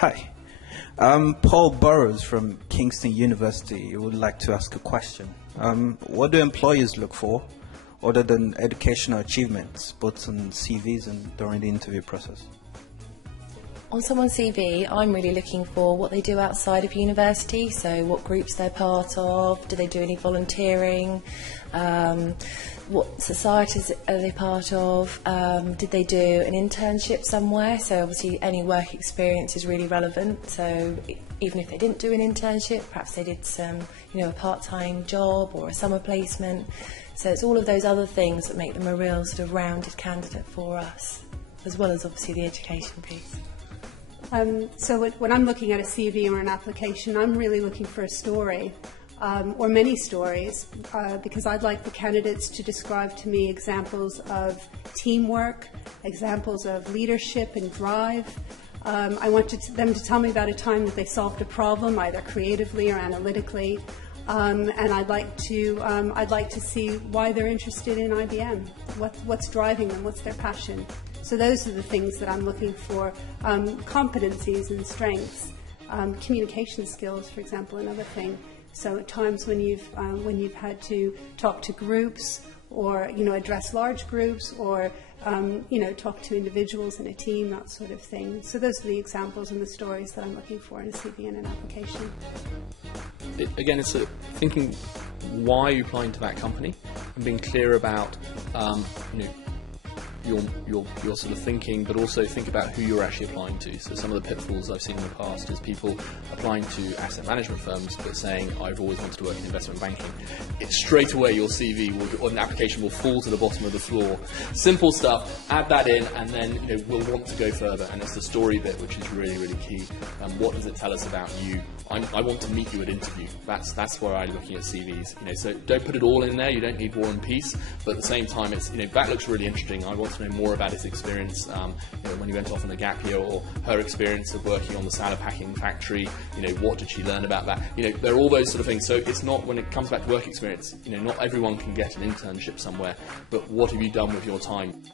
Hi. Paul Burrows from Kingston University would like to ask a question. What do employers look for other than educational achievements, both on CVs and during the interview process? On someone's CV, I'm really looking for what they do outside of university, so what groups they're part of, do they do any volunteering, what societies are they part of, did they do an internship somewhere, so obviously any work experience is really relevant, so even if they didn't do an internship, perhaps they did some, a part-time job or a summer placement, so it's all of those other things that make them a real sort of rounded candidate for us, as well as obviously the education piece. So when I'm looking at a CV or an application, I'm really looking for a story, or many stories, because I'd like the candidates to describe to me examples of teamwork, examples of leadership and drive. I want them to tell me about a time that they solved a problem, either creatively or analytically, and I'd like to see why they're interested in IBM, what's driving them, what's their passion. So those are the things that I'm looking for, competencies and strengths, communication skills, for example, another thing. So at times when you've had to talk to groups, or address large groups, or talk to individuals in a team, that sort of thing. So those are the examples and the stories that I'm looking for in a CV and an application. Again, it's thinking why you're applying to that company and being clear about your sort of thinking, but also think about who you're actually applying to. So some of the pitfalls I've seen in the past is people applying to asset management firms but saying, I've always wanted to work in investment banking. It's straight away your CV or an application will fall to the bottom of the floor. Simple stuff, add that in, and then we'll want to go further, and it's the story bit which is really, really key. What does it tell us about you? I want to meet you at interview. That's where I'm looking at CVs. So don't put it all in there. You don't need War and Peace, but at the same time, it's that looks really interesting. I want to know more about his experience when he went off on a gap year, or her experience of working on the salad packing factory. What did she learn about that? There are all those sort of things. So it's not, when it comes back to work experience, not everyone can get an internship somewhere, but what have you done with your time?